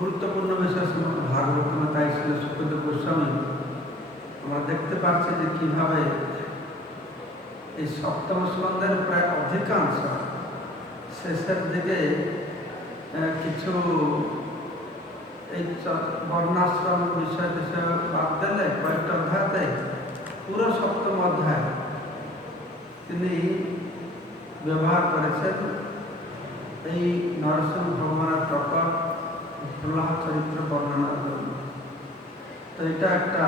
গুরুত্বপূর্ণ বিষয় শ্রীমদ ভাগবতম। তাই ছিল সুখদেব গোস্বামী আমরা দেখতে পাচ্ছি যে কীভাবে এই সপ্তম স্কন্ধের প্রায় অধিকাংশ শেষের দিকে কিছু এই বর্ণাশ্রম বিষয় বাদ দিলে কয়েকটা অধ্যায়তে পুরো সপ্তম অধ্যায় তিনি ব্যবহার করেছেন এই নরসিংহ ভগবানের প্রকট প্রহ্লাদ চরিত্র বর্ণনার জন্য। তো এটা একটা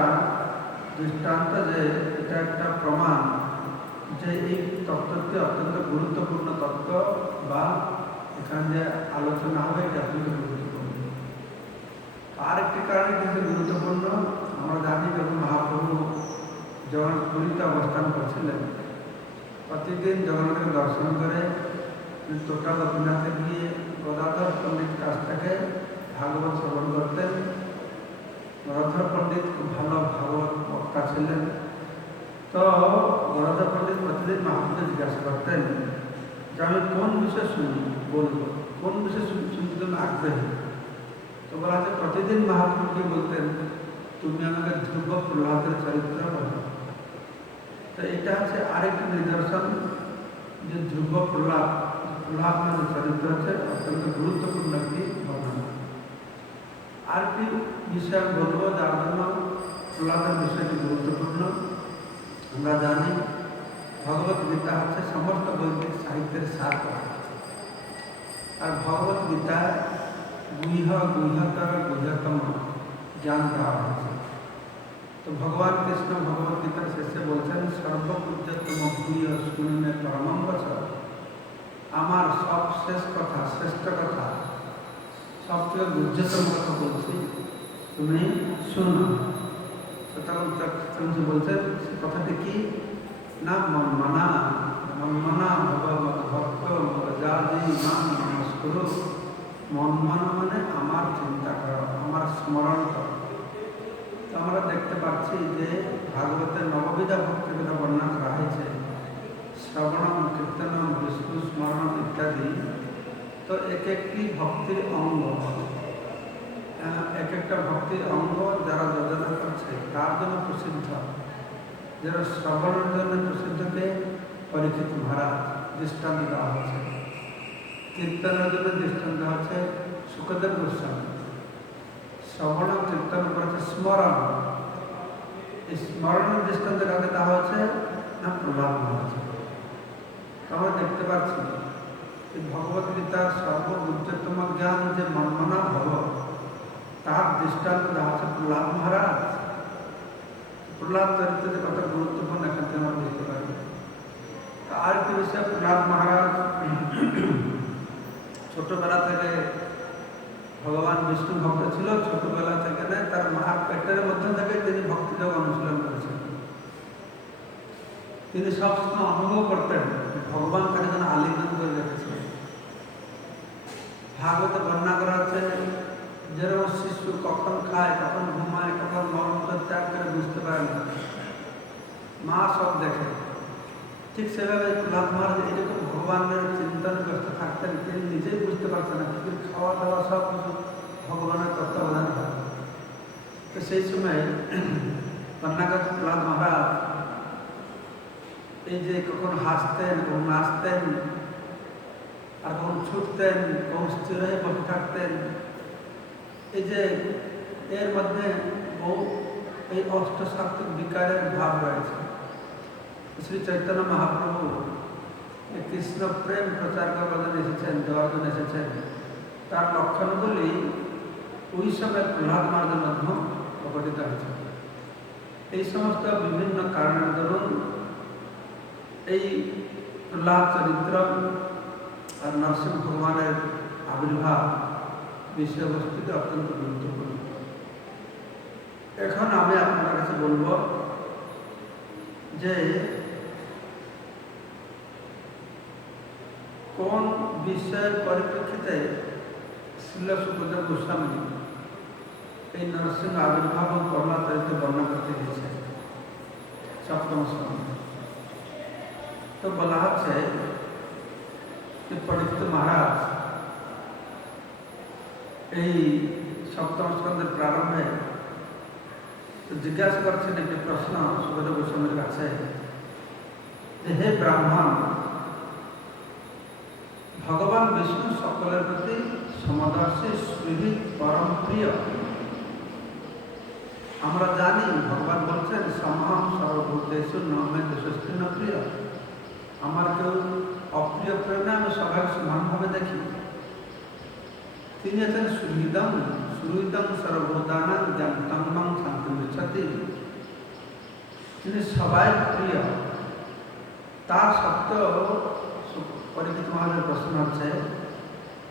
দৃষ্টান্ত, যে এটা একটা প্রমাণ যে এই তত্ত্বটি অত্যন্ত গুরুত্বপূর্ণ তত্ত্ব, বা এখানে যে আলোচনা হবে এটা অত্যন্ত গুরুত্বপূর্ণ। আর একটি কারণে কিন্তু গুরুত্বপূর্ণ, আমরা জানি যখন মহাপ্রভু যখন পুরীতে অবস্থান করছিলেন, প্রতিদিন জগন্নাথকে দর্শন করে টোটাল গোপীনাথে গিয়ে গদাধর পণ্ডিত কাছ থেকে ভাগবত শ্রবণ করতেন। গদাধর পণ্ডিত খুব ভালো ভাগবত বক্তা ছিলেন। তো গদাধর পণ্ডিত প্রতিদিন মহাপ্রভুকে জিজ্ঞাসা করতেন যে আমি কোন বিষয় বলবো, কোন বিষয় শুনতে তুমি আগ্রহী। তো বলা হচ্ছে প্রতিদিন মহাপ্রভুকে বলতেন তুমি আমাকে ধ্রুব প্রহ্লাদের চরিত্র বলো। তো এটা হচ্ছে আরেকটি নিদর্শন যে ধ্রুব প্রহ্লাদ যে চরিত্র আছে অত্যন্ত গুরুত্বপূর্ণ একটি বর্ণনা। আর কি বিষয় বলবো যার জন্য প্রহ্লাদের বিষয়টি গুরুত্বপূর্ণ। আমরা জানি ভগবত গীতা হচ্ছে সমস্ত বৈদিক সাহিত্যের সার, আর ভগবত গীতায় গুহ্যতম জ্ঞান দেওয়া হয়েছে। তো ভগবান কৃষ্ণ ভগবত গীতার শেষে বলছেন সর্বপূজ্যতম গুহ্য শুনে পরমম বচন, আমার সব শেষ কথা, শ্রেষ্ঠ কথা, সবচেয়ে গুহ্যতম কথা বলছি, তুমি শুনো। তো তখন বলছেন সে কথাটি কি না, মন্মনা ভক্ত নমস্কুরু। মন্মনা মানে আমার চিন্তা করো, আমার স্মরণ করো। তো আমরা দেখতে পাচ্ছি যে ভাগবতের নববিধা ভক্তির কথা বর্ণনা করা হয়েছে, শ্রবণম, কীর্তনম, বিষ্ণু স্মরণ ইত্যাদি। তো এক একটি ভক্তির অঙ্গ, এক একটা ভক্তির অঙ্গ যারা যোজনা করছে তার জন্য প্রসিদ্ধ। যারা শ্রবণের জন্য প্রসিদ্ধকে পরীক্ষিত মহারাজ দৃষ্টান্ত দেওয়া হচ্ছে, কীর্তনের জন্য দৃষ্টান্ত দেওয়া হচ্ছে সুখদেব গোস্বামী, শ্রবণ কীর্তন করেছে স্মরণ, এই স্মরণের দৃষ্টান্ত কাকে দেওয়া হচ্ছে না প্রহ্লাদ মহারাজ। আমরা দেখতে পাচ্ছি ভগবত গীতার সর্বগুহ্যতম জ্ঞান যে মন্মনা ভব, তার দৃষ্টান্ত দেওয়া হচ্ছে প্রহ্লাদ মহারাজ। প্রহ্লাদ চরিত্র যে কত গুরুত্বপূর্ণ এখান থেকে আমরা বুঝতে পারি। আর একটি বিষয়, প্রহ্লাদ মহারাজ ছোটবেলা থেকে ভগবান বিষ্ণু ভক্ত ছিল। ছোটবেলা থেকে নয়, তার মা পেটের মধ্যে থেকে তিনি ভক্তিযোগ অনুশীলন করেছেন। তিনি সবসময় অনুভব করতেন ভগবান তাকে যেন আলিঙ্গন করে রেখেছিলেন। ভাগবতে বর্ণনা করা হচ্ছে যেরকম শিশু কখন খায়, কখন ঘুমায়, কখন মলমূত্র ত্যাগ করে বুঝতে পারে না, মা সব দেখে। ঠিক সেভাবে প্রহ্লাদ মহারাজ এরকম ভগবানের চিন্তন করতে থাকতেন, তিনি নিজেই বুঝতে পারছেন না, কিন্তু খাওয়া দাওয়া সব কিছু ভগবানের তত্ত্বাবধান হয়। তো সেই সময় বর্ণনা করছে প্রহ্লাদ মহারাজ এই যে কখন হাসতেন, কখন নাচতেন, আর কখন ছুটতেন, কখন স্থির হয়ে বসে থাকতেন, এই যে এর মধ্যে এই অষ্টসাত্ত্বিক বিকারের ভাব রয়েছে। শ্রী চৈতন্য মহাপ্রভু কৃষ্ণ প্রেম প্রচার করার জন্য এসেছেন, দেওয়ার জন্য এসেছেন। তার লক্ষণগুলি ওই সময় প্রহ্লাদ মহারাজের মধ্যে প্রকটিত হয়েছে। এই সমস্ত বিভিন্ন কারণের দরুন এই প্রহ্লাদ চরিত্র আর নরসিংহ ভগবানের আবির্ভাব বিষয়বস্তুটি অত্যন্ত গুরুত্বপূর্ণ। এখন আমি আপনার কাছে বলব যে কোন বিষয়ের পরিপ্রেক্ষিতে শ্রীল সুখদেব গোস্বামী এই নরসিংহ আবির্ভাব ও প্রহ্লাদ চরিত্র বর্ণনা করতে গেছে সপ্তম স্কন্ধে। তো বলা হচ্ছে যে পরীক্ষিত মহারাজ এই সপ্তম স্কন্ধের প্রারম্ভে তো জিজ্ঞাসা করছেন একটি প্রশ্ন সুখদেব গোস্বামীর কাছে যে হে ব্রাহ্মণ, ভগবান বিষ্ণু সকলের প্রতি সমদর্শী, সুহৃদ, পরম প্রিয়। আমরা জানি ভগবান বলছেন সমহম সর্বভূতেষু নমে দেশস্থিন প্রিয়। আমার কেউ অপ্রিয় প্রিয় না, আমি সবাই সমানভাবে দেখি। তিনি আছেন সুহৃদম সুহৃদম সর্বভূতানাং জ্ঞানতং মাং শান্তিম গচ্ছতি। তিনি সবাই প্রিয়। তা সত্ত্বেও পরীক্ষিত মহারাজের প্রশ্ন হচ্ছে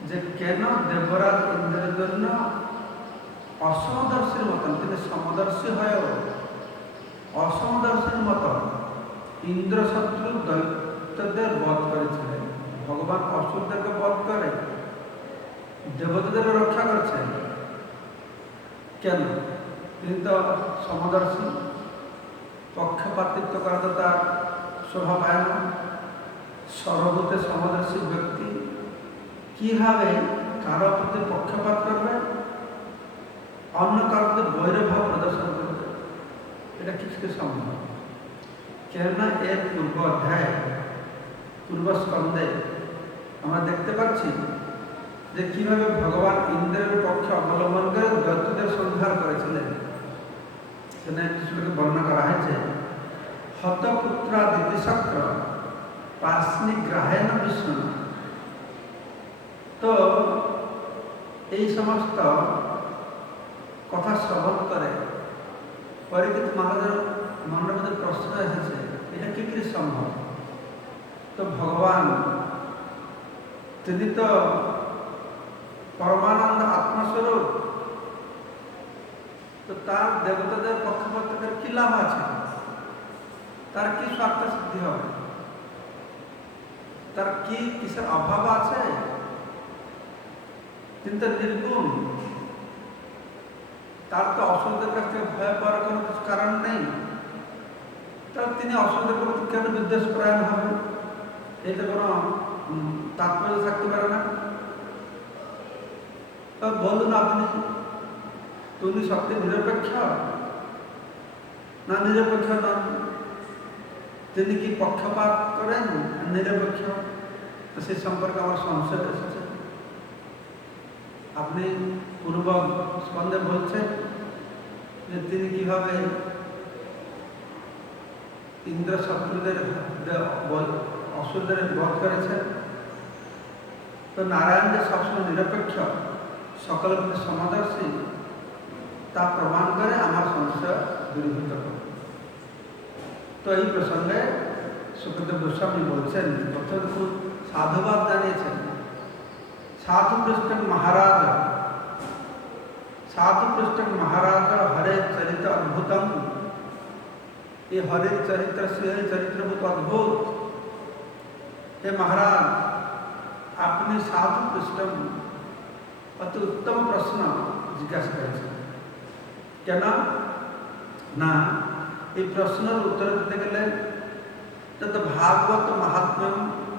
যে কেন দেবরাজ ইন্দ্রের জন্য অসমদর্শীর মতন, তিনি সমদর্শী হয়েও অসমদর্শীর মতন ইন্দ্রশত্রু দৈত্যদের বধ করেছিলেন। ভগবান অসুরদেরকে বধ করে, দেবতাদের রক্ষা করছেন। কেন? তিনি তো সমদর্শী, পক্ষপাতিত্ব করা তো তার শোভা পায় না। সর্বভূতে সমদর্শী ব্যক্তি কিভাবে কারো প্রতি পক্ষপাত করবে, অন্য কারোর প্রতি বৈরভাব প্রদর্শন করবে? এটা কিছুতে সম্ভব। কেননা এর পূর্ব অধ্যায়, পূর্ব স্কন্ধে আমরা দেখতে পাচ্ছি যে কিভাবে ভগবান ইন্দ্রের পক্ষে অবলম্বন করে দৈত্যদের সংহার করেছিলেন। সেখানে একটি শ্লোকে বর্ণনা করা হয়েছে, হতপুত্রা দিতিশক্র পার্শ্বিক গ্রাহেন বিষ্ণু। তো এই সমস্ত কথা শ্রবণ করে পরীক্ষিত মহারাজের মনের মধ্যে প্রশ্ন এসেছে, এটা কি করে সম্ভব? তো ভগবান তিনি তো পরমানন্দ আত্মস্বরূপ, তো তার দেবতাদের পক্ষপাতের কি লাভ আছে? তার কি স্বার্থ সিদ্ধি হবে? তার কি কিসের অভাব আছে? তিনি তো নির্গুণ, তার তো অসুরদের কাছ থেকে ভয় পাওয়ার কোনো কিছু কারণ নেই। তাহলে তিনি অসুরদের প্রতি কেন বিদ্বেষ পরায়ণ হবে? এটা কোনো তাৎপর্য থাকতে পারে না। তো বলুন আপনি, তুমি সত্যি নিরপেক্ষ না নিরপেক্ষ নন? তিনি কি পক্ষপাত করেন নিরপেক্ষ? তো সে সম্পর্কে আমার সংশয় এসেছে। আপনি পূর্ব স্কন্ধে বলছেন যে তিনি কিভাবে ইন্দ্র শত্রুদের অসুরদের বধ করেছেন। তো নারায়ণ যে সবসময় নিরপেক্ষ, সকলের প্রতি সমদর্শী, তা প্রমাণ করে আমার সংশয় দূরীভূত করে। তো এই প্রসঙ্গে সুখদেব গোস্বামী বলছেন, প্রথমে খুব সাধুবাদ জানিয়েছেন। সাধু পৃষ্ঠন মহারাজ, সাধু পৃষ্ঠন মহারাজ হরে চরিত্র অদ্ভুতম। ये हरे चरित्र से चरित्र बहुत अद्भुत। हे महाराज, আপনি সাধু পৃষ্ঠম অতি উত্তম প্রশ্ন জিজ্ঞাসা করেছেন। কেন না, এই প্রশ্নের উত্তর দিতে গেলে তত ভাগবত মাহাত্ম্যম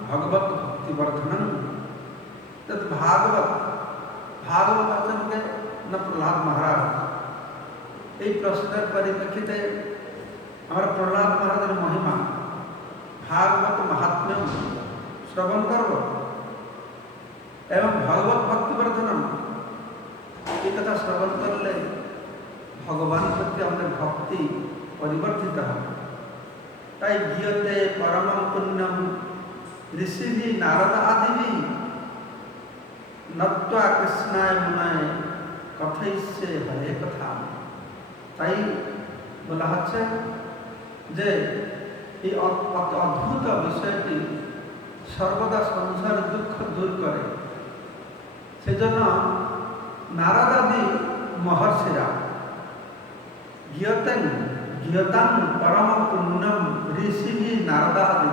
ভগবত ভক্তিবর্ধনম, তত ভাগবত আছেন কে না প্রহ্লাদ মহারাজ। এই প্রশ্নের পরিপ্রেক্ষিতে আমরা প্রহ্লাদ মহারাজের মহিমা, ভাগবত মাহাত্ম্যম শ্রবণ করব এবং ভগবত ভক্তিবর্ধনম, এই কথা শ্রবণ করলে ভগবানের প্রতি আমাদের ভক্তি পরিবর্তিত হবে। তাই গীয়তে পরমম পুণ্যম ঋষিভি নারদ আদিভি নত্বা কৃষ্ণায় মুনায় কথইষ্যে হরে কথা। তাই বলা হচ্ছে যে এই অদ্ভুত বিষয়টি সর্বদা সংসার দুঃখ দূর করে। সেজন্য নারদাদি মহর্ষিরা গীয়তাং পরম পুণ্যম ঋষিভি নারদাদি,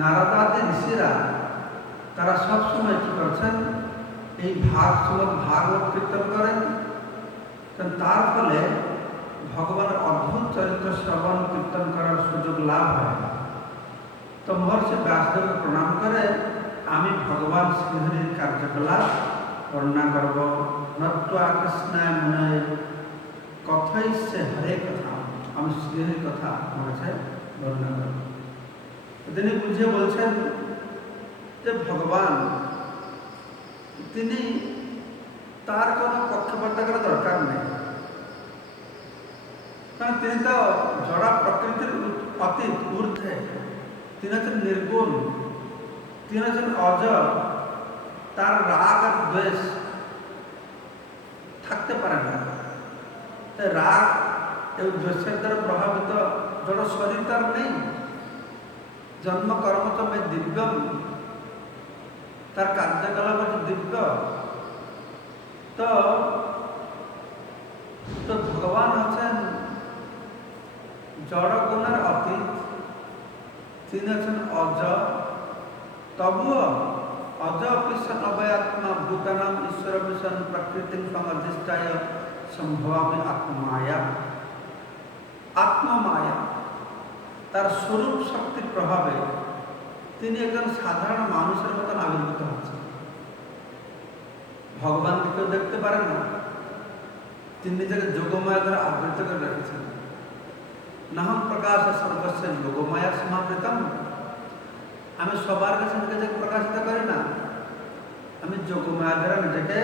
নারদাদি ঋষিরা তারা সবসময় কি করছেন, এই ভাগবত কীর্তন করেন। তার ফলে ভগবানের অদ্ভুত চরিত্র শ্রবণ কীর্তন করার সুযোগ লাভ হয়। তো মহর্ষি ব্যাসদেবকে প্রণাম করে আমি ভগবান শ্রীহরির কার্যকলাপ বর্ণনা করব। নত্বা কৃষ্ণায় মনে কথাই সে হরে কথা, আমি শ্রীহরির কথা আমার কাছে বর্ণনা করব। তিনি বুঝিয়ে বলছেন যে ভগবান তিনি তার কোনো পক্ষপাত করার দরকার নেই, কারণ তিনি তো জড়া প্রকৃতির অতীত ঊর্ধ্বে, তিনি হচ্ছেন নির্গুণ, তিনি হচ্ছেন অজর, তার রাগ আর দ্বেষ থাকতে পারে না। তাই রাগ এবং দ্বেষের দ্বারা প্রভাবিত জড় শরীর তার নেই। জন্ম কর্ম তো দিব্যম, তার কার্যকলাপ হচ্ছে দিব্য। তো ভগবান হচ্ছেন জড় গুণের অতীত, তিনি হচ্ছেন অজ। তবুও অজ পিছন অবয়াত্মা ভূতানাম ঈশ্বর পিছন প্রকৃতি সমধিষ্ঠায় সম্ভবামী আত্মমায়া। আত্মমায়া তার স্বরূপ শক্তির প্রভাবে তিনি একজন সাধারণ মানুষের মতন আবির্ভূত হচ্ছেন। ভগবানকে কেউ দেখতে পারে না, তিনি নিজেকে যোগমায়া দ্বারা আবৃত করে রেখেছেন। নাহম প্রকাশ সর্বস্ব যোগমায়া সমাবৃতম। আমি সবার কাছে নিজেকে প্রকাশিত করি না, আমি যোগমায়া দ্বারা নিজেকে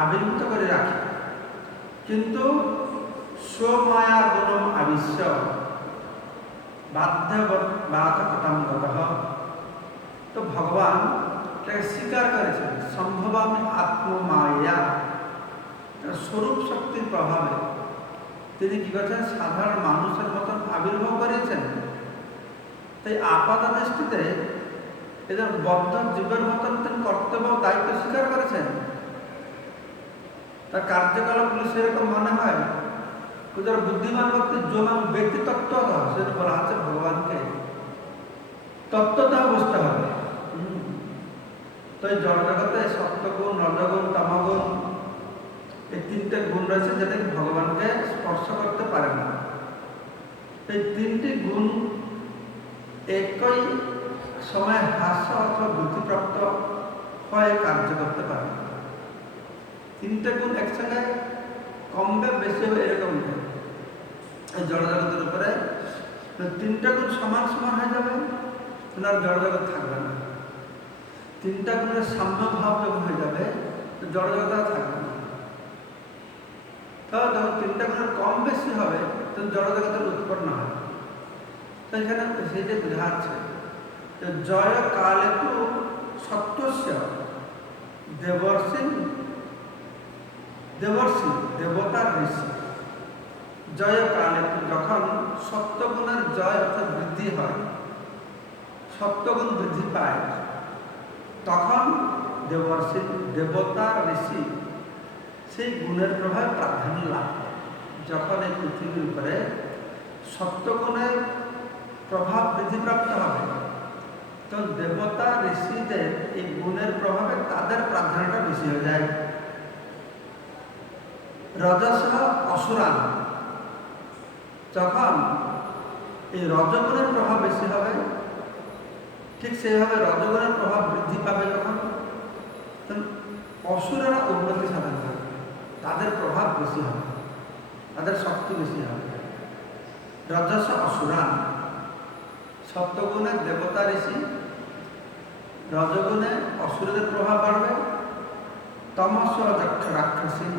আবির্ভূত করে রাখি। কিন্তু স্বমায়া গুণম আবিশ্য বাধ্য বাধকতাঙ্গতঃ। তো ভগবান এটাকে স্বীকার করেছেন, সম্ভবামী আত্মমায়া, স্বরূপ শক্তির প্রভাবে তিনি কি করেছেন, সাধারণ মানুষের মতন আবির্ভাব করেছেন। তাই আপাত দৃষ্টিতে এদের বদ্ধ জীবের মতন তিনি কর্তব্য দায়িত্ব স্বীকার করেছেন। তার কার্যকলাপগুলি সেরকম মনে হয়। যারা বুদ্ধিমান ব্যক্তি যোগান ব্যক্তি তত্ত্ব সেটা বলা আছে ভগবানকে তত্ত্বতা বুঝতে হবে। তো এই জড়জগতে সপ্তগুণ, রজগুণ, তমগুণ, এই তিনটে গুণ রয়েছে যেটা ভগবানকে স্পর্শ করতে পারে না। এই তিনটি গুণ একই সময় হ্রাস অথবা বৃদ্ধিপ্রাপ্ত হয়ে কার্য করতে পারে না। তিনটে গুণ একসঙ্গে কমবে বেশি হবে এরকম নয়। এই জড়জগতের উপরে তিনটা গুণ সমান সমান হয়ে যাবে, আর জড়জগৎ থাকবে না। তিনটা গুণের সাম্য ভাব যখন হয়ে যাবে তো জড়জগৎ আর থাকবে না। তাহলে যখন তিনটা গুণের কম বেশি হবে তখন জড়জগতের উৎপন্ন হয়। তো এখানে সেইটা বোঝাচ্ছে যে জয় কালে তো সত্যস্য দেবর্ষি দেবতার ঋষি। জয় কালে যখন সত্যগুণের জয় অর্থাৎ বৃদ্ধি হয়, সত্যগুণ বৃদ্ধি পায়, তখন দেবর্ষি দেবতার ঋষি সেই গুণের প্রভাবে প্রাধান্য লাভ করে। যখন এই পৃথিবীর উপরে সত্যগুণের প্রভাব বৃদ্ধিপ্রাপ্ত হবে তখন দেবতা ঋষিদের এই গুণের প্রভাবে তাদের প্রাধান্যটা বেশি হয়ে যায়। রজস অসুরান, যখন এই রজগুণের প্রভাব বেশি হবে, ঠিক সেইভাবে রজগুণের প্রভাব বৃদ্ধি পাবে যখন, অসুরেরা উন্নতি সাধন করবে, তাদের প্রভাব বেশি হবে, তাদের শক্তি বেশি হবে। রজস অসুরান, সপ্তগুণে দেবতা ঋষি, রজগুণে অসুরদের প্রভাব বাড়বে, তমস রাক্ষসী।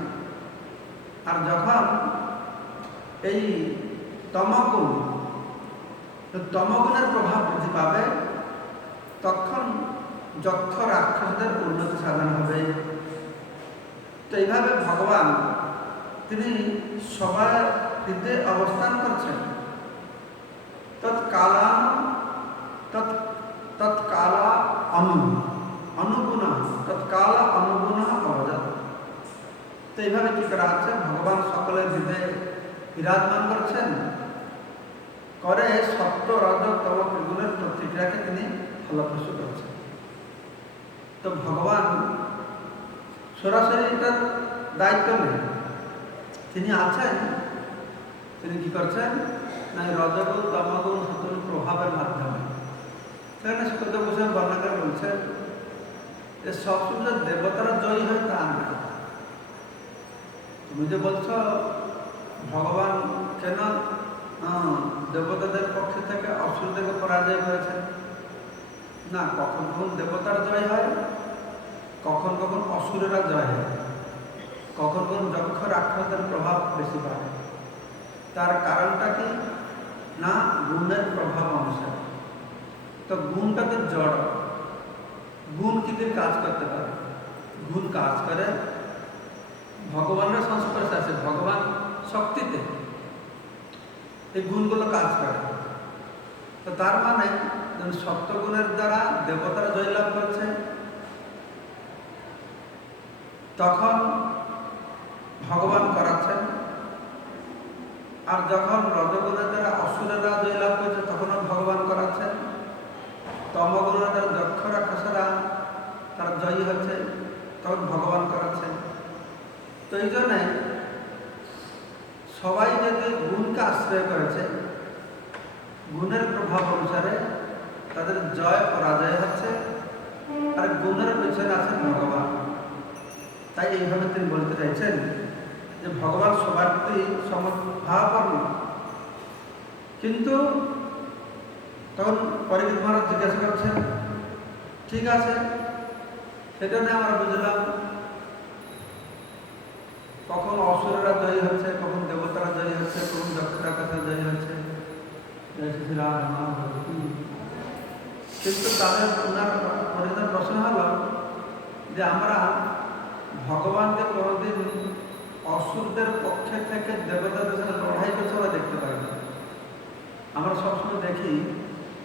আর যখন এই তমগুণের প্রভাব বৃদ্ধি পাবে তখন যক্ষ রাক্ষসদের উন্নতি সাধন হবে। তো এইভাবে ভগবান তিনি সবার হৃদয়ে অবস্থান করছেন। তৎকালা অনুগুণা তৎকালা অনুগুণা অবজাত। তো এইভাবে কি করা হচ্ছে, ভগবান সকলের হৃদয়ে বিরাজমান করছেন, করে সত্য রজ তম ত্রিগুণের প্রতিক্রিয়াকে তিনি ফলপ্রসূ করছেন। তো ভগবান সরাসরি এটার দায়িত্ব নেই, তিনি আছেন, তিনি কি করছেন না রজগুণ তমগুণ সত্তর প্রভাবের মাধ্যমে। সেখানে সুখদেব গোস্বামী বর্ণনা করে বলছেন যে সবসময় দেবতারা জয়ী হয় তা না। তুমি যে বলছো ভগবান কেন দেবতাদের পক্ষে থেকে অসুরদেরকে পরাজয় করেছেন, না, কখন কখন দেবতার জয় হয়, কখন কখন অসুরেরা জয় হয়, কখন কখন যক্ষ রাক্ষসদের প্রভাব বেশি পায়। তার কারণটা কি না, গুণের প্রভাব অনুসারে। তো গুণটা তো জড়, গুণ কিন্তু কাজ করতে পারে, গুণ কাজ করে ভগবানের সংস্পর্শে আছে, ভগবান শক্তিতে এই গুণগুলো কাজ করে। তো তার মানে সপ্তগুণের দ্বারা দেবতারা জয়লাভ করছে, তখন ভগবান করাচ্ছেন। আর যখন রজগুণের দ্বারা অসুরেরা জয়লাভ করছে তখনও ভগবান করাচ্ছেন। তমগুণের দ্বারা দক্ষ রাক্ষসেরা তারা জয়ী হচ্ছে, তখন ভগবান করাচ্ছেন। তো এই জন্যে সবাই যদি গুণকে আশ্রয় করেছে, গুণের প্রভাব অনুসারে তাদের জয় পরাজয় হচ্ছে, আর গুণের পেছনে আছেন ভগবান। তাই এইভাবে তিনি বলতে চাইছেন যে ভগবান সবার প্রতি সমভাবাপন্ন। কিন্তু তখন পরীক্ষিত মহারাজ জিজ্ঞাসা করছেন, ঠিক আছে, সেটা নিয়ে আমরা বুঝলাম, কখন অসুরেরা জয়ী হচ্ছে, কখন দেবতারা জয়ী হচ্ছে, কখন দক্ষতার কথা জয়ী হচ্ছে, কিন্তু তাদের ওনার পরিণত প্রশ্ন হল যে আমরা ভগবানকে কোনোদিন অসুরদের পক্ষে থেকে দেবতাদের সাথে লড়াই করছে আমরা দেখতে পাই না। আমরা সবসময় দেখি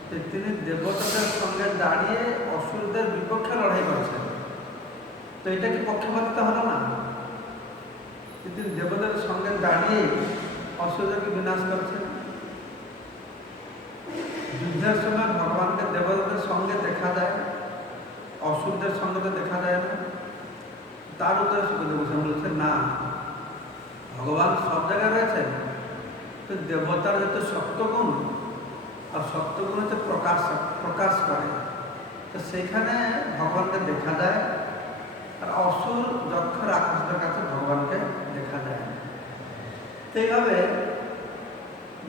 যে তিনি দেবতাদের সঙ্গে দাঁড়িয়ে অসুরদের বিপক্ষে লড়াই করছেন। তো এটা কি পক্ষপাতিতা হলো না? তিনি দেবতাদের সঙ্গে দাঁড়িয়ে অসুরদেরকে বিনাশ করছেন। যুদ্ধের সময় ভগবানকে দেবতাদের সঙ্গে দেখা যায়, অসুরদের সঙ্গে তো দেখা যায় না। তার উত্তরে সুখদেব গোস্বামী বলছেন, না, ভগবান সব জায়গায় রয়েছেন, তো দেবতার যত সত্যগুণ, আর সত্যগুণ হচ্ছে প্রকাশ করে, তো সেখানে ভগবানকে দেখা যায়। আর অসুর যক্ষ রাক্ষসদের কাছে ভগবানকে দেখা যায়। তো এইভাবে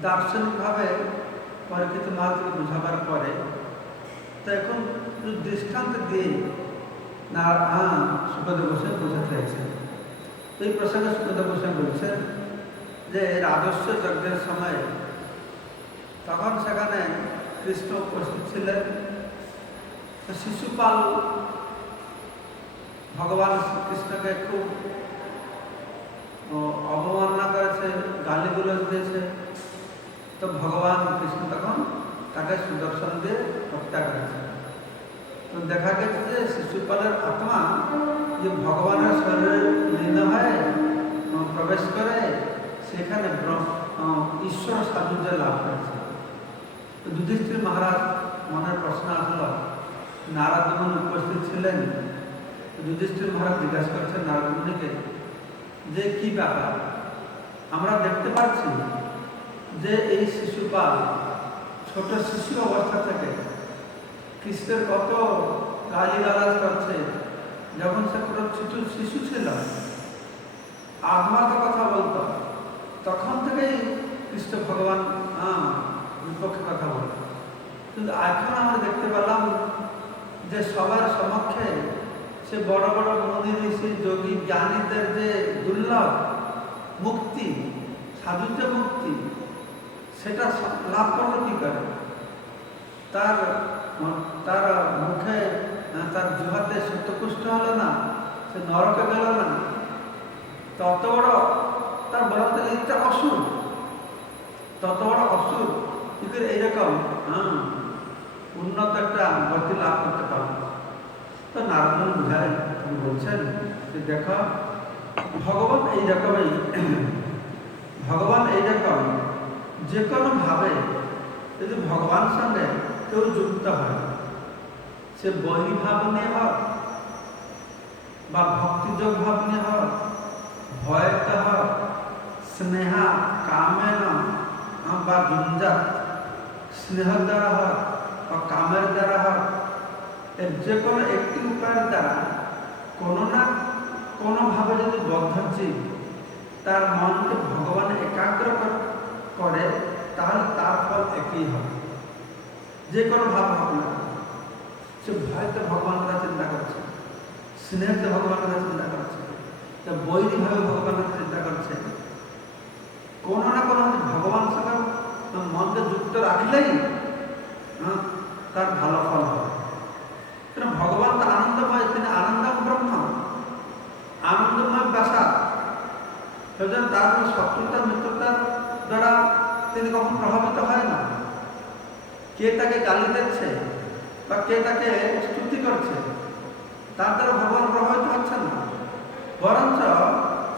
দার্শনিকভাবে পরীক্ষিত মহারাজকে বুঝাবার পরে তো এখন দৃষ্টান্ত দিয়ে না সুখদেব গোস্বামী বোঝাতে চাইছেন। এই প্রসঙ্গে সুখদেব গোস্বামী বলছেন যে রাজস্ব যজ্ঞের সময় তখন সেখানে কৃষ্ণ উপস্থিত ছিলেন। শিশুপাল ভগবান শ্রীকৃষ্ণকে খুব অবমাননা করেছে, গালিগুলোজ দিয়েছে। তো ভগবান কৃষ্ণ তখন তাকে সুদর্শন দিয়ে হত্যা করেছে। তো দেখা গেছে যে শিশুপালের আত্মা যে ভগবানের শরীরে লীন হয়ে প্রবেশ করে সেখানে ঈশ্বর সাযুজ্য লাভ করেছে। তো যুধিষ্ঠির মহারাজ মনের প্রশ্ন আসলো, নারদ মুনি উপস্থিত ছিলেন। যুধিষ্ঠির মহারাজ জিজ্ঞাসা করছেন নারদ মুনিকে যে কি ব্যাপার, আমরা দেখতে পাচ্ছি যে এই শিশুপাল ছোট শিশু অবস্থা থেকে কৃষ্ণের কত গালিগালাজ করছে। যখন সে কোনো ছোট শিশু ছিল, আত্মাকে কথা বলতো, তখন থেকেই কৃষ্ণ ভগবান বিপক্ষে কথা বলত। কিন্তু এখন আমরা দেখতে পেলাম যে সবার সমক্ষে সে বড় বড় মুনি ঋষি যোগী জ্ঞানীদের যে দুর্লভ মুক্তি, সাধুজ্য মুক্তি, সেটা লাভ করলো কি করে? তার মুখে তার জিহ্বাতে সত্যপুষ্ট হলো না, সে নরকে গেল না। তত বড় তার বলতে এইটা অসুর, তত বড় অসুর কি করে এইরকম উন্নত একটা গতি লাভ করতে পারবে? তো নারদ মুনি বুঝায়, তিনি বলছেন যে দেখো, ভগবান এইরকম যে কোনো ভাবে যদি ভগবান সঙ্গে কেউ যুক্ত হয়, সে বহির্ভাব নিয়ে হোক বা ভক্তিযোগ ভাব নিয়ে হোক, ভয়ত হোক, স্নেহা কামেন বা গুঞ্জাত, স্নেহের দ্বারা হোক বা কামের দ্বারা হোক, এর যে কোনো একটি উপায়ের দ্বারা কোনো না কোনোভাবে যদি বদ্ধজীব তার মনকে ভগবান একাগ্র করে, তাহলে তার ফল একই হবে। যে কোনো ভাব হোক না, সে ভয়তে ভগবানের কথা চিন্তা করছে, স্নেহতে ভগবানের কথা চিন্তা করছে, বৈরীভাবে ভগবানের কথা চিন্তা করছে, কোনো না কোনো ভগবান সঙ্গে মনকে যুক্ত রাখলেই তার ভালো ফল হবে। কারণ ভগবান তো আনন্দময়, তিনি আনন্দম ব্রহ্ম, আনন্দময় বাসা। সেজন্য তার শত্রুতা মিত্রতার দ্বারা তিনি কখন প্রভাবিত হয় না। কে তাকে গালি দিচ্ছে বা কে তাকে স্তুতি করছে, তার দ্বারা ভগবান প্রভাবিত হচ্ছে না। বরঞ্চ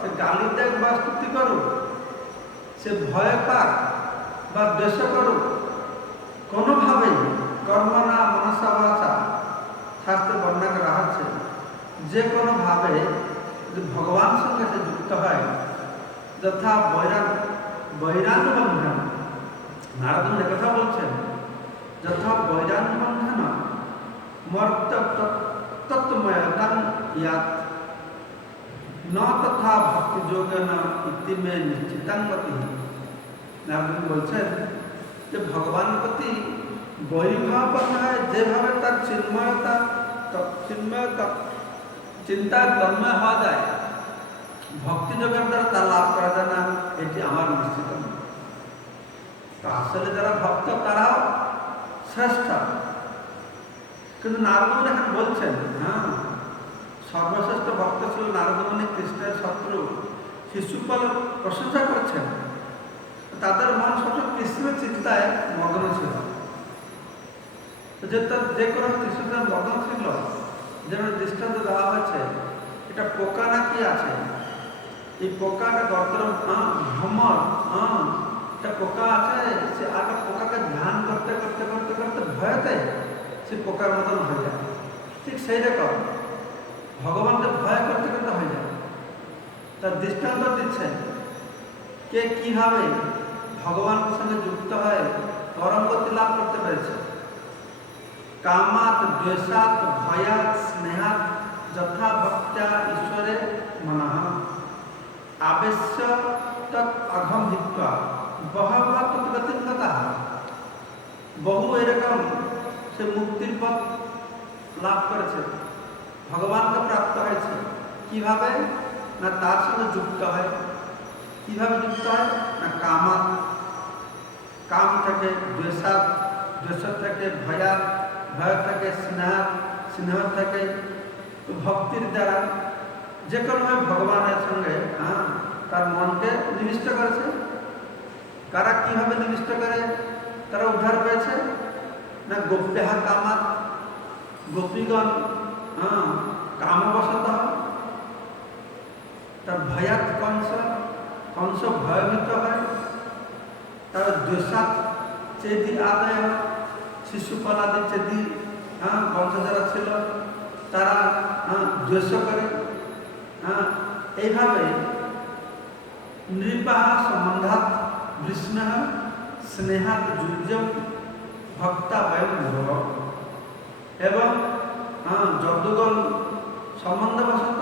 সে গালি দেখ বা স্তুতি করুক, সে ভয় পাক বা দ্বেষ করুক, কোনোভাবেই কর্মনা মনসা বাচা শাস্ত্রে বর্ণনা করা হচ্ছে, যে কোনোভাবে যদি ভগবান সঙ্গে সে যুক্ত হয়, যথা বৈরাগ্য বন্ধন, নারদ কথা বলছেন, যথা বৈরাগ্য বন্ধন মর্ত তত্ত্বময়তাং ইয়াত ন তথা ভক্তি যোগেন ইতিমে নিশ্চিতাং গতি। নারদ বলছেন যে ভগবান প্রতি বৈভাবপন্ন হয়, যেভাবে তার চিন্ময়তা চিন্তা তন্ময় হওয়া যায়, ভক্তি যোগের দ্বারা তা লাভ করা যায় না, এটি আমার নিশ্চিত। তো আসলে যারা ভক্ত তারাও শ্রেষ্ঠ। কিন্তু নারদমুনি এখন বলছেন, সর্বশ্রেষ্ঠ ভক্ত ছিল নারদমুনি, কৃষ্ণের শত্রু শিশুপাল প্রশংসা করছেন। তাদের মন সবসময় কৃষ্ণের চিন্তায় মগ্ন ছিল। যে কোনো কৃষ্ণের মগ্ন ছিল, যেন দৃষ্টান্ত দেওয়া হয়েছে, এটা পোকা না কি আছে, এই পোকাটা গর্তের ভ্রমর, একটা পোকা আছে, সে আর পোকাকে ধ্যান করতে করতে করতে করতে ভয়তে সে পোকার মতন হয়ে যায়। ঠিক সেই রকম ভগবানকে ভয় করতে করতে হয়ে যায়। তার দৃষ্টান্ত দিচ্ছেন কে কিভাবে ভগবানের সঙ্গে যুক্ত হয়ে পরম গতি লাভ করতে পেরেছে। কামাত দ্বেষাত ভয়াত স্নেহাত যথা ভক্ত্যা ঈশ্বরে মনঃ আবেশ্য তৎ অঘম হিত্বা বহবা তৎগতিং গতঃ। বহু এরকম সে মুক্তির পথ লাভ করেছে, ভগবানকে প্রাপ্ত হয়েছে। কিভাবে না তার সঙ্গে যুক্ত হয়। কিভাবে যুক্ত হয় না কামাত, কাম থেকে দ্বেষাত, দ্বেষ থেকে ভয়াত, ভয় থেকে স্নেহাত, স্নেহ থেকে ভক্তির দ্বারা যে কোনোভাবে ভগবানের সঙ্গে তার মনকে নিবিষ্ট করেছে। কারা কিভাবে নিবিষ্ট করে তারা উদ্ধার পেয়েছে না গোপ্যহা কামাত, গোপীগণ কামবশত, তার ভয়াত কংস ভয়ভীত হয়, তার দ্বেষাত চেদি আদায়, শিশুপাল আদি চেদি বংশ যারা ছিল তারা দ্বেষ করে। এইভাবে নৃপাহ সম্বন্ধাত বৃষ্ণ স্নেহাত যুজ্যম ভক্তা বয়ম ভব। এবং যদুগণ সম্বন্ধবশত,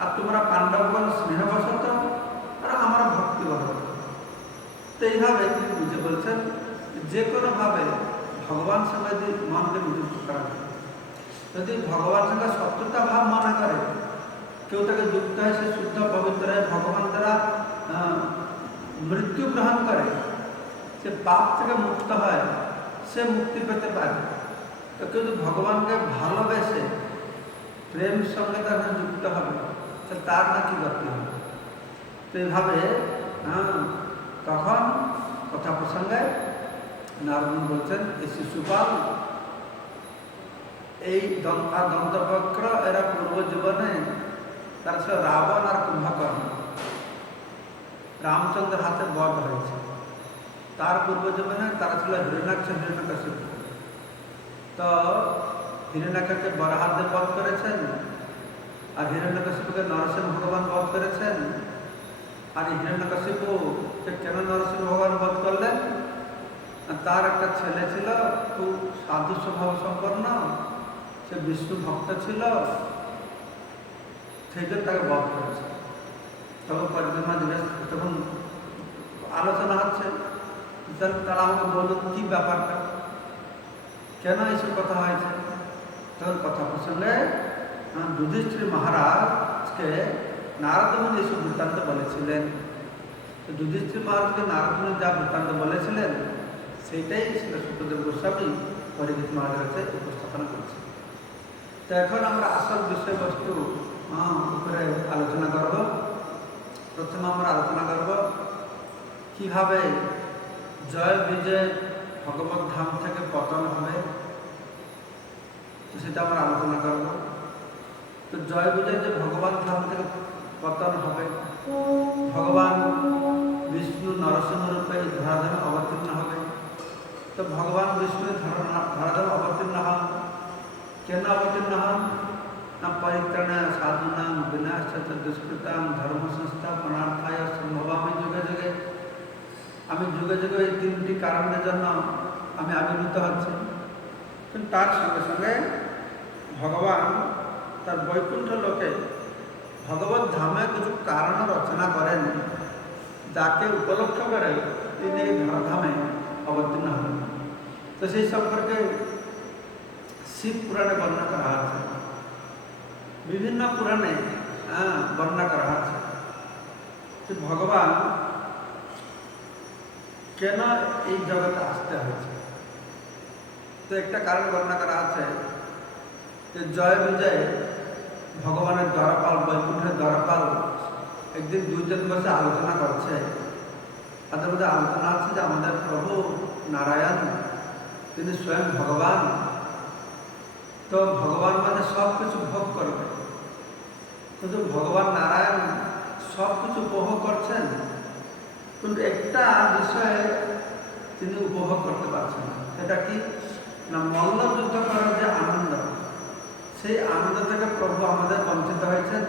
আর তোমরা পাণ্ডবগণ স্নেহবশত, আর আমরা ভক্তিবশত। তো এইভাবে তিনি বুঝে বলছেন যে কোনোভাবে ভগবান সঙ্গে যদি মনকে নিযুক্ত করা হয়, যদি ভগবান সঙ্গে শত্রুতা ভাব মনে করে, কেউ তাকে যুক্ত হয়, সে শুদ্ধ পবিত্র হয়, ভগবান দ্বারা মৃত্যু গ্রহণ করে, সে পাপ থেকে মুক্ত হয়, সে মুক্তি পেতে পারে। তো কেউ যদি ভগবানকে ভালোবেসে প্রেম সঙ্গে তাকে যুক্ত হবে, তার নাকি গতি হবে। তো এইভাবে তখন কথা প্রসঙ্গে নারদ বলছেন এই শিশুপাল, এই দন্তবক্র, এরা পূর্ব জীবনে তার ছিল রাবণ আর কুম্ভকর্ণ। রামচন্দ্রের হাতে বধ হয়েছে। তার পূর্ব জীবনে তারা ছিল হিরণ্যাক্ষ, হিরণ্যকশিপু। তো হিরণ্যাক্ষকে বরাহদেব বধ করেছেন, আর হিরণ্যকশিপুকে নরসিংহ ভগবান বধ করেছেন। আর এই হিরণ্যকশিপুকে কেন নরসিংহ ভগবান বধ করলেন? তার একটা ছেলে ছিল, খুব সাধু স্বভাব সম্পন্ন, সে বিষ্ণু ভক্ত ছিল। সেই জন্য তাকে বধ করেছে। তখন পরিক্রমা জিজ্ঞেস, তখন আলোচনা হচ্ছে, তারা আমাকে বলল কী ব্যাপারটা, কেন এইসব কথা হয়েছে। তখন কথা প্রসঙ্গে যুধিষ্ঠির মহারাজকে নারদ মুনি এইসব বৃত্তান্ত বলেছিলেন। তো যুধিষ্ঠির মহারাজকে নারদ মুনি যা বৃত্তান্ত বলেছিলেন সেইটাই ছিল শুকদেব গোস্বামী পরীক্ষিত মহারাজের কাছে উপস্থাপনা করছে। তো এখন আমরা আসল বিষয়বস্তু উপরে আলোচনা করব। প্রথমে আমরা আলোচনা করব কিভাবে জয় বিজয় ভগবত ধাম থেকে পতন হবে, তো সেটা আমরা আলোচনা করব। তো জয় বিজয় যে ভগবান ধাম থেকে পতন হবে, ভগবান বিষ্ণু নরসিংহ রূপে এই ধরাধামে অবতীর্ণ হবে। তো ভগবান বিষ্ণু ধরাধামে অবতীর্ণ হন, কেন অবতীর্ণ হন না পরিত্রাণায় সাধুনাং বিনাশাচ দুষ্কৃতাং ধর্ম সংস্থাপনার্থায় সম্ভবামি যুগে যুগে। আমি যুগে যুগে এই তিনটি কারণের জন্য আমি আবির্ভূত হচ্ছি। কিন্তু তার সঙ্গে সঙ্গে ভগবান তার বৈকুণ্ঠ লোকে ভগবত ধামে কিছু কারণ রচনা করেন, যাকে উপলক্ষ করে তিনি এই ধরাধামে অবতীর্ণ হবেন। তো সেই সম্পর্কে শিব পুরাণে বর্ণনা করা আছে, বিভিন্ন পুরাণে বর্ণনা করা আছে যে ভগবান কেন এই জগতে আসতে হয়েছে। তো একটা কারণ বর্ণনা করা আছে যে জয় বিজয় ভগবানের দ্বারপাল, বৈকুণ্ঠের দ্বারপাল একদিন দুইজন বসে আলোচনা করছে। তাদের মধ্যে আলোচনা আছে যে আমাদের প্রভু নারায়ণ তিনি স্বয়ং ভগবান, তো ভগবান মানে সব কিছু ভোগ করবে, কিন্তু ভগবান নারায়ণ সব কিছু উপভোগ করছেন, কিন্তু একটা বিষয়ে তিনি উপভোগ করতে পারছেন না। সেটা কি না, মল্লযুদ্ধ করার যে আনন্দ, সেই আনন্দ থেকে প্রভু আমাদের বঞ্চিত হয়েছেন,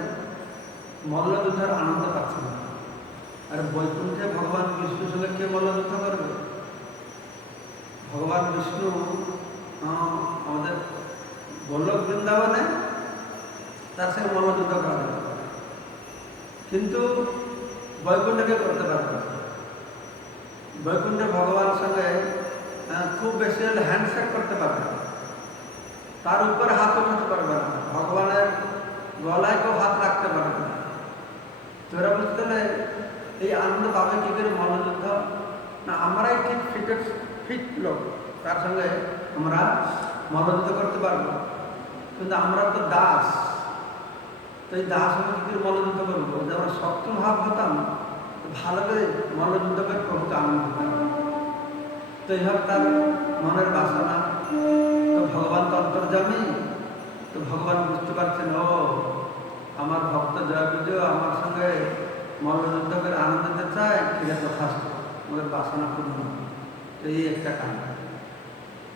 মল্লযুদ্ধের আনন্দ পাচ্ছেন না। আর বৈকুণ্ঠে ভগবান বিষ্ণুর সঙ্গে কে মল্লযুদ্ধ করবে? ভগবান বিষ্ণু আমাদের গোলক বৃন্দাবনে তার সঙ্গে মল্লযুদ্ধ করা যেতে পারে, কিন্তু বৈকুণ্ঠকে করতে পারবে না। বৈকুণ্ঠে ভগবানের সঙ্গে খুব বেশি হলে হ্যান্ডশেক করতে পারবে না, তার উপরে হাত উঠাতে পারবে না, ভগবানের গলায় কেউ হাত রাখতে পারবে না। তো এরা বুঝতে হলে এই আনন্দ পাবে কি করে? মল্লযুদ্ধ না, আমরাই ঠিক ফিট লোক, তার সঙ্গে আমরা মল্লযুদ্ধ করতে পারবো, কিন্তু আমরা তো দাস। তো এই দাস হলে কি করে মল্লযুদ্ধ করবো? যে আমরা শক্ত ভাব হতাম, ভালো করে মল্লযুদ্ধ করে প্রভুকে আনন্দ দিতাম। তো এইভাবে তার মনের বাসনা, তো ভগবান তো অন্তর্যামী, তো ভগবান বুঝতে পারছেন ও আমার ভক্ত জয় বিজয় আমার সঙ্গে মল্লযুদ্ধ করে আনন্দ দিতে চায়, ঠিক আছে যথার্থ, আমাদের বাসনা পূর্ণ। তো এই একটা কারণ।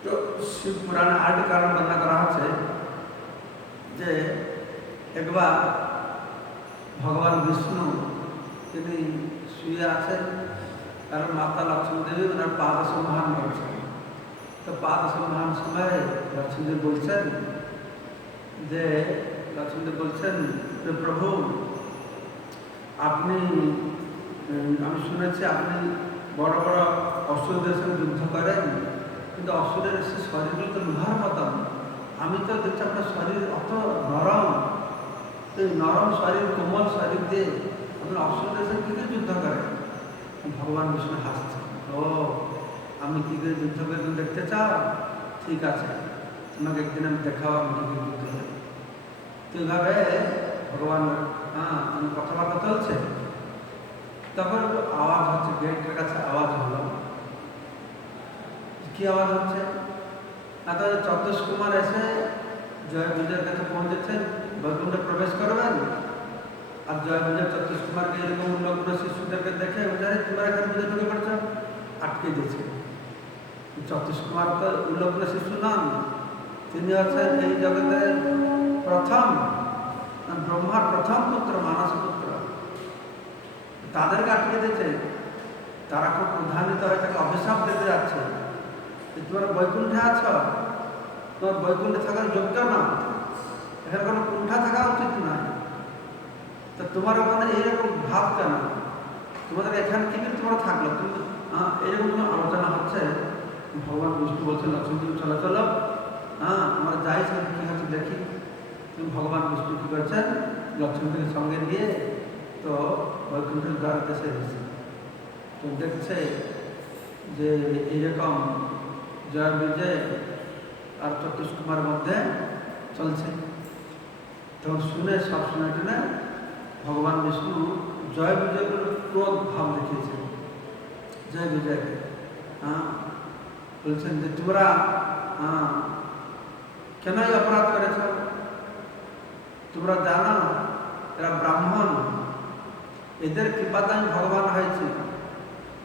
তো শিব পুরাণে আরেকটি কারণ বর্ণনা করা হচ্ছে যে একবার ভগবান বিষ্ণু তিনি শুয়ে আছেন, কারণ মাতা লক্ষ্মী দেবী ওনার পাদ সম্মান করছেন। তো পাদ সম্মান সময় লক্ষ্মীদেব বলছেন যে প্রভু আপনি, আমি শুনেছি আপনি বড় বড় অসুরদের সঙ্গে যুদ্ধ করেন, কিন্তু অসুরের সে শরীরগুলো তো লোহার মতন, আমি তো দেখছি আপনার শরীর অত নরম, তো এই নরম শরীর, কোমল শরীর দিয়ে আপনি অসুরদের সঙ্গে কী করে যুদ্ধ করেন? ভগবান বিষ্ণু হাসছেন, ও আমি কী করে যুদ্ধ করে তুমি দেখতে চাও? ঠিক আছে, তোমাকে একদিন আমি দেখাও আমি কী করে যুদ্ধ করি। তো এইভাবে ভগবান কথাবার্তা চলছে, তখন আওয়াজ হচ্ছে, গেটের কাছে আওয়াজ হলো। কি আওয়াজ হচ্ছে না, তাহলে চতুষ কুমার এসে জয় বিজয়ের কাছে পৌঁছেছেন, বৈকুণ্ঠে প্রবেশ করবেন। আর জয় বিজয় চতুষ কুমারকে এরকম উল্লগ্ন শিশুদেরকে দেখে ওটারে তোমরা এখানে বুঝে ঢুকে পড়ছ, আটকে দিয়েছে। চতুষ কুমার তো উল্লগ্ন শিশু নন, তিনি হচ্ছেন এই জগতের প্রথম ব্রহ্মার প্রথম পুত্র, মানস পুত্র। তাদেরকে আটকে দিয়েছে, তারা খুব প্রধানিত হয়ে তাকে অভিশাপ দিতে যাচ্ছে, তোমরা বৈকুণ্ঠে আছ, তোমার বৈকুণ্ঠে থাকার যোগ্য না, এখানে কোনো কুণ্ঠা থাকা উচিত নয়। তো তোমার মানে এইরকম ভাব কেন? তোমাদের এখানে কি করে তোমরা থাকলো? তুমি এরকম কোনো আলোচনা হচ্ছে, ভগবান বিষ্ণু বলছেন লক্ষ্মণ তুমি চলো চলো, আমরা যাই সেখানে কী হচ্ছে দেখি। তুমি ভগবান বিষ্ণু কী করছেন, লক্ষ্মণকে সঙ্গে দিয়ে তো বৈকুণ্ঠের দ্বার দেশে এসেছে। তো দেখছে যে এইরকম জয় বিজয় আর চতুষ কুমারের মধ্যে চলছে। তখন শুনে সব শুনে টেনে ভগবান বিষ্ণু জয় বিজয় করে ক্রোধ ভাব দেখিয়েছে জয় বিজয়কে। বলছেন যে তোমরা কেনই অপরাধ করেছ? তোমরা জানো এরা ব্রাহ্মণ, এদের কৃপাতে আমি ভগবান হয়েছি,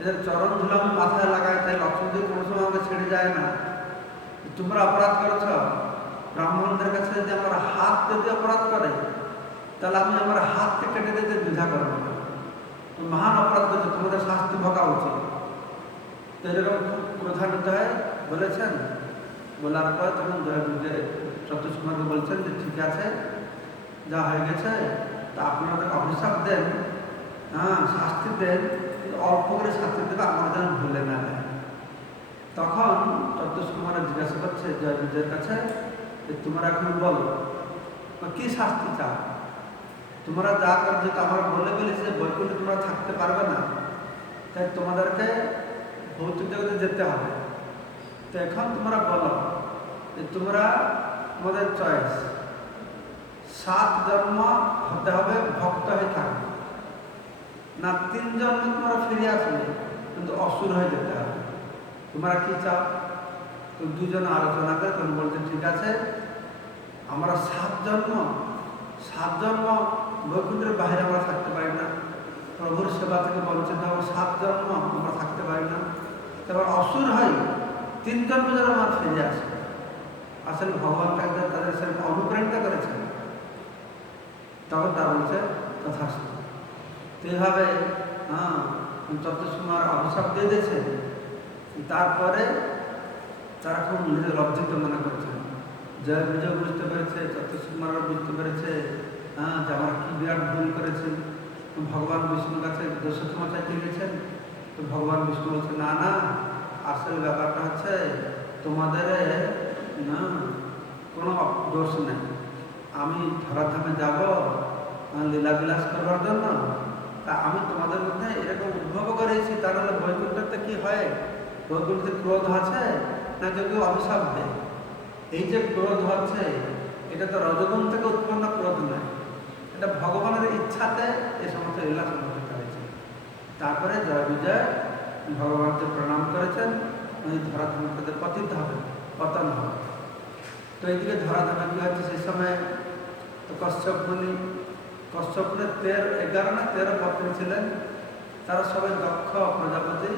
এদের চরণ ধুলো আমি মাথায় লাগাই, তাই লক্ষ্মণদেব কোনো সময় আমাকে ছেড়ে যায় না। তোমরা অপরাধ করেছ, ব্রাহ্মণদের কাছে যদি আমার হাত যদি অপরাধ করে তাহলে আমি আমার হাতকে কেটে দিতে দ্বিধা করব না। মহান অপরাধ করেছে, তোমাদের শাস্তি ভোগা উচিত। তো এরকম ক্রোধান্বিত হয়ে বলেছেন। বলার পর তখন জয় বিজয় চতুষ কুমারকে বলছেন যে ঠিক আছে, যা হয়ে গেছে তা আপনারা অভিশাপ দেন, শাস্তি দেন, কিন্তু অল্প করে শাস্তি দেবে, আমার যেন ভুলে না দেয়। তখন চতুষ কুমার জিজ্ঞাসা করছে জয় বিজয়ের কাছে যে তোমরা এখন বলো কি শাস্তি চাও? তোমরা যা করছো তো আমার বলে বলেছি যে বৈকুণ্ঠে তোমরা থাকতে পারবে না, তাই তোমাদেরকে ভৌতিক জগতে যেতে হবে। তো এখন তোমরা বলো যে তোমরা তোমাদের চয়েস, 7 জন্ম হতে হবে ভক্ত হয়ে থাকবে না, 3 জন্ম তোমরা ফিরে আসবে কিন্তু অসুর হয়ে যেতে হবে। তোমরা কি চাও? তো দুজনে আলোচনা করে তখন বলছে ঠিক আছে, আমরা 7 জন্ম বৈকুণ্ঠের বাইরে আমরা থাকতে পারি না, প্রভুর সেবা থেকে বঞ্চিত হবো, 7 জন্ম আমরা থাকতে পারি না, তারপর অসুর হয় 3 জন্ম যেন আমার ফিরে আসে। আসলে ভগবান তাদের সেরকম অনুপ্রাণিত করেছেন। তখন তারা বলছে তথাস্তু। তো এইভাবে চতুষ কুমার অভিশাপ দিয়ে দিয়েছে। তারপরে তারা খুব নিজের লজ্জিত মনে করছেন। জয় বিজয় বুঝতে পেরেছে, চতুষ কুমারও বুঝতে পেরেছে যে আমরা কি বিরাট ভুল করেছি। ভগবান বিষ্ণুর কাছে দোষ ক্ষমা চাইতে গেছেন। তো ভগবান বিষ্ণু বলছে না না, আসলে ব্যাপারটা হচ্ছে তোমাদের না কোনো দোষ নেই। আমি ধরাধামে যাব লীলাবিলাস করবার জন্য, তা আমি তোমাদের মধ্যে এরকম উদ্ভব করেছি। তাহলে বৈকুণ্ঠতে কি হয়? বৈকুণ্ঠে ক্রোধ আছে না কেউ অভিশাপ দেয়? এই যে ক্রোধ হচ্ছে এটা তো রজগুণ থেকে উৎপন্ন ক্রোধ নয়, এটা ভগবানের ইচ্ছাতে এই সমস্ত লীলা সংঘটিত হয়েছে। তারপরে জয় বিজয় ভগবানকে প্রণাম করেছেন, উনি ধরাধামে তাদের পতিত হবে, পতন হবে। তো এইদিকে ধরাধামে কি হচ্ছে সেই সময়? তো কশ্যপ কশ্যপের 11 না 13 পত্নী ছিলেন, তারা সবাই দক্ষ প্রজাপতি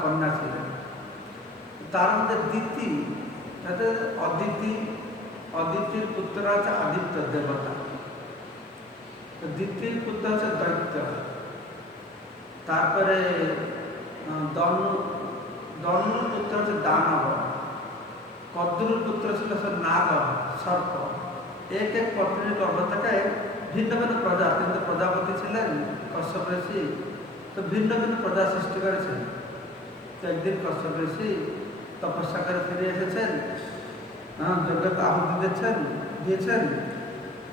কন্যা ছিলেন। তার মধ্যে দিতি, যাতে অদিতির পুত্র আছে আদিত্য দেবতা, তো দ্বিতীয় পুত্র আছে দৈত্য। তারপরে দনুর পুত্র আছে দানব, কদ্দুর পুত্র ছিল নাগ সর্প। এক পত্নীর গর্ভ থেকে ভিন্ন ভিন্ন প্রজা, কিন্তু প্রজাপতি ছিলেন কশ্যপ ঋষি, তো ভিন্ন ভিন্ন প্রজা সৃষ্টি করেছেন। তো একদিন কশ্যপ ঋষি তপস্যা করে ফিরে এসেছেন, যজ্ঞকে আহুতি দিয়েছেন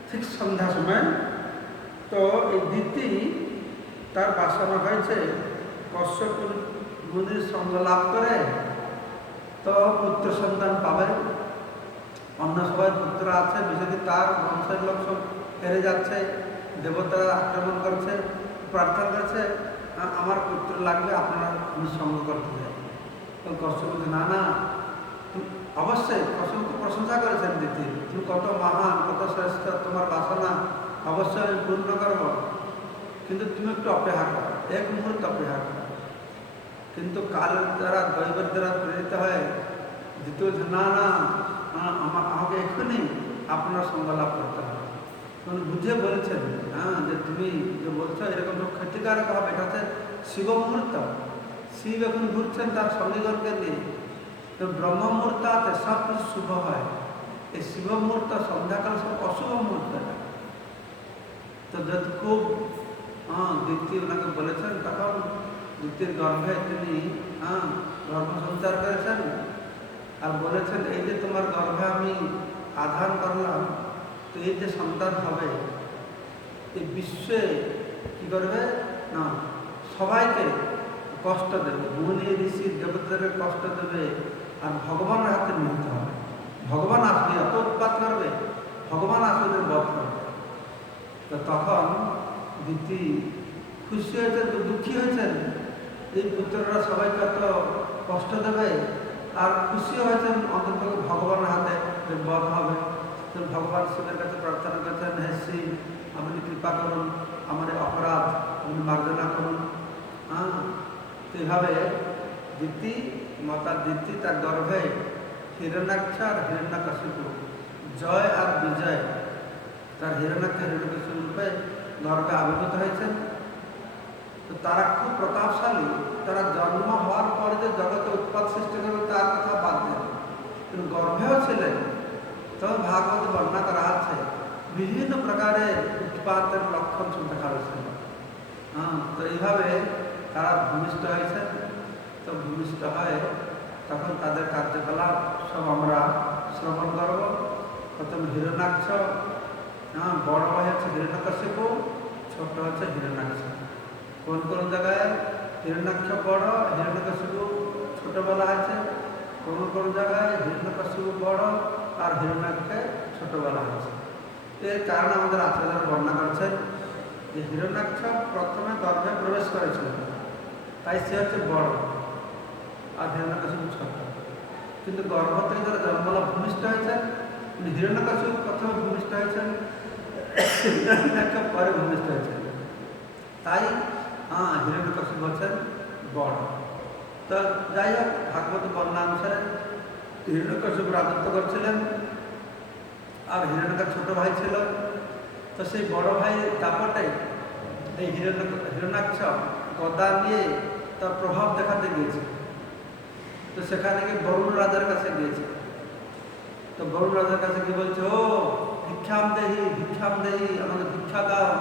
ঠিক সন্ধ্যা সময়। তো এই দিতি তার বাসনা হয়েছে কশ্যপ মুনির সঙ্গ লাভ করে তো পুত্র সন্তান পাবে। অন্য সবাই পুত্র আছে, বিষয়টি তার বংশের লোক সব হেরে যাচ্ছে, দেবতারা আক্রমণ করছে, প্রার্থনা করেছে আমার পুত্র লাগবে, আপনারা আমি সঙ্গ করতে চাই। তো কশ্যপ বলছে না না, অবশ্যই কশ্যপ প্রশংসা করেছেন দিতি, তুমি কত মহান, কত শ্রেষ্ঠ, তোমার বাসনা অবশ্যই আমি পূর্ণ করব, কিন্তু তুমি একটু অপেক্ষা করো, 1 মুহূর্ত অপেক্ষা করো। কিন্তু কালের দ্বারা দৈবের দ্বারা প্রেরিত হয় দ্বিতীয় না না, আমাকে এক্ষুনি আপনার সঙ্গ লাভ করতে হবে। তখন বুঝে বলেছেন যে তুমি যে বলছো এরকম ক্ষতিকারক হবে, এটা হচ্ছে শিব মুহূর্ত, শিব এখন ঘুরছেন তার সঙ্গীগণকে নিয়ে। তো ব্রহ্ম মুহূর্ত আছে সব কিছু শুভ হয়, এই শিব মুহূর্ত সন্ধ্যাকাল সব অশুভ মুহূর্ত। তো যদি খুব দিতি ওনাকে বলেছেন, তখন দিতির গর্ভে তিনি গর্ভ সঞ্চার করেছেন আর বলেছেন, এই যে তোমার গর্ভে আমি আধান করলাম, তো এই যে সন্তান হবে, এই বিশ্বে কি করবে না সবাইকে কষ্ট দেবে, মুনি ঋষি দেবতাদের কষ্ট দেবে, আর ভগবানের হাতে নিহত হবে। ভগবান আসবে, এত উৎপাত করবে, ভগবান আসবে বধ করবে। তো তখন দিতি খুশি হয়েছেন, তো দুঃখী হয়েছেন, এই পুত্ররা সবাইকে এত কষ্ট দেবে, আর খুশি হয়েছেন অন্তত ভগবানের হাতে যে বধ হবে। তো ভগবান শিবের কাছে প্রার্থনা করছেন, হে শিব, আপনি কৃপা করুন, আমার এই অপরাধ আপনি মার্জনা করুন। তো এইভাবে দিতি, মাতা দিতি তার গর্ভে হিরণ্যাক্ষ আর হিরণ্যকশিপু, জয় আর বিজয়, তার হিরণ্যাক্ষ হিরণ্যকশিপু রূপে গর্ভে আবির্ভূত হয়েছেন। তো তারা খুব প্রতাপশালী, তারা জন্ম হওয়ার পরে যে জগতে উৎপাত সৃষ্টি করবে তার কথা বাদ দেন, কিন্তু গর্ভেও ছিলেন। তবে ভাগবত বর্ণনা করা আছে বিভিন্ন প্রকারের উৎপাতের লক্ষণ দেখা হয়েছিল। তো এইভাবে তারা ভূমিষ্ঠ হয়েছেন। তো ভূমিষ্ঠ হয় তখন তাদের কার্যকলাপ সব আমরা শ্রবণ করব। প্রথম হিরণ্যাক্ষ, বড় ভাই হচ্ছে হিরণ্যকশিপু, ছোট হচ্ছে হিরণ্যাক্ষ। কোন কোন জায়গায় হিরণ্যাক্ষ বড়, হিরণ্যকশিপু ছোট বলা হয়েছে, কোন কোন জায়গায় হিরণ্যকশিপু বড় আর হিরণ্যাক্ষকে ছোট বলা হয়েছে। এর কারণ আমাদের আচার্যরা বর্ণনা করেছেন যে হিরণ্যাক্ষ প্রথমে গর্ভে প্রবেশ করেছিল, তাই সে হচ্ছে বড়, আর হিরণ্যকশিপু ছোট। কিন্তু গর্ভ থেকে যারা জন্মলাভ ভূমিষ্ঠ হয়েছেন, হিরণ্যকশিপু প্রথমে ভূমিষ্ঠ হয়েছেন, হিরণ্যাক্ষ পরে ভূমিষ্ঠ হয়েছেন, তাই হিরণ্যকশিপু হচ্ছেন বড়। তো যাই হোক, ভাগবত বর্ণনা অনুসারে হিরণ্যকশিপু রাজত্ব করছিলেন, আর হিরণ্যকার ছোট ভাই ছিল। তো সেই বড় ভাই দাপটে এই হিরণ্যাক্ষ গদা নিয়ে তার প্রভাব দেখাতে গিয়েছে। তো সেখানে গিয়ে বরুণ রাজার কাছে গিয়েছে। তো বরুণ রাজার কাছে কি বলছে, ও ভিক্ষাম দেহি, ভিক্ষাম দেহি, আমাকে ভিক্ষা দাও।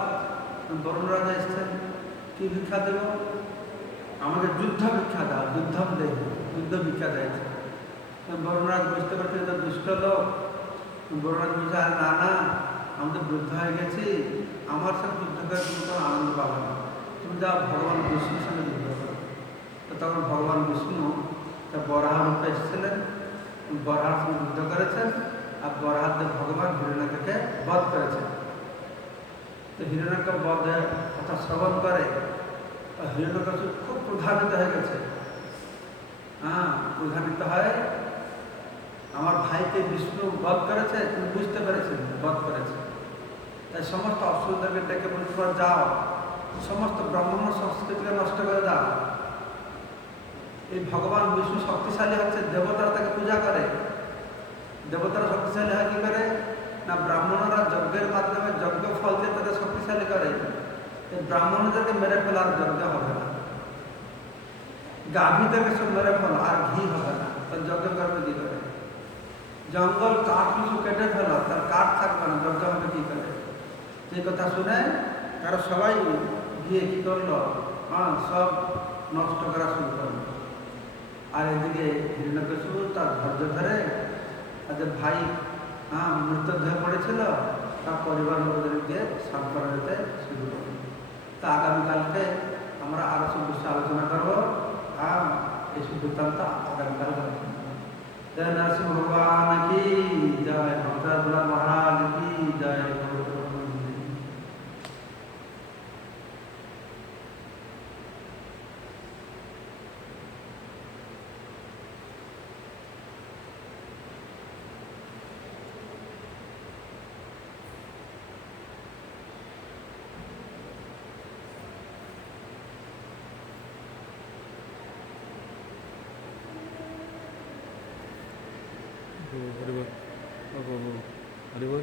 বরুণ রাজা এসছেন, কি ভিক্ষা দেব? আমাকে যুদ্ধ ভিক্ষা দাও, যুদ্ধম দেহি, যুদ্ধ ভিক্ষা দিয়েছে। বরুণ রাজ বুঝতে পারছে এটা দুষ্ট লোক। বরুণ রাজ বলছে, আর না না, আমি তো বৃদ্ধ হয়ে গেছি, আমার সঙ্গে যুদ্ধ করে তুমি কোনো আনন্দ পাবে না, তুমি যাও ভগবান বিষ্ণুর সঙ্গে যুদ্ধ করো। তো তখন ভগবান বিষ্ণু তা বরাহ রূপে এসেছিলেন, বরাহার সঙ্গে যুদ্ধ করেছেন, আর বরাহাতে ভগবান হিরণ্যাক্ষকে বধ করেছেন। তো হিরণ্যাক্ষ বধের কথা শ্রবণ করে হিরণ্যকশিপু খুব প্রভাবিত হয়ে গেছে। প্রভাবিত হয়, আমার ভাইকে বিষ্ণু বধ করেছে, তুমি বুঝতে পেরেছেন বধ করেছে। তাই সমস্ত অসুরদেরকে ডেকে বলে, তোমরা যাও, সমস্ত ব্রাহ্মণ সংস্কৃতিকে নষ্ট করে দাও। এই ভগবান বিষ্ণু শক্তিশালী হচ্ছে, দেবতারা তাকে পূজা করে। দেবতারা শক্তিশালী হয় কি করে না, ব্রাহ্মণরা যজ্ঞের মাধ্যমে যজ্ঞ ফল দিয়ে তাদের শক্তিশালী করে। এই ব্রাহ্মণদেরকে মেরে ফেলার যজ্ঞ হবে না, গাভীদেরকে সব মেরে ফেলো আর ঘি হবে না, তার যজ্ঞ করবে কি করে? জঙ্গল কাঠ কিছু কেটে ফেলো, তার কাঠ থাকবে না, যজ্ঞ হবে কি করে? এই কথা শুনে তারা সবাই গিয়ে কি করলো, সব নষ্ট করা শুরু করলো। আর এদিকে হিরণ্যকশিপু তার ধৈর্য ধরে তাদের ভাই মৃতদেহ পড়েছিল, তার পরিবার লোকদেরকে সান্ত্বনা দিতে শুরু করল। তা আগামীকালকে আমরা আরো সব বিষয়ে আলোচনা করবো। এই বৃত্তান্ত আগামীকাল জয় নরসিংহ ভগবান কি জয়, ভক্তরা মহারাজ কি জয়। Haribo.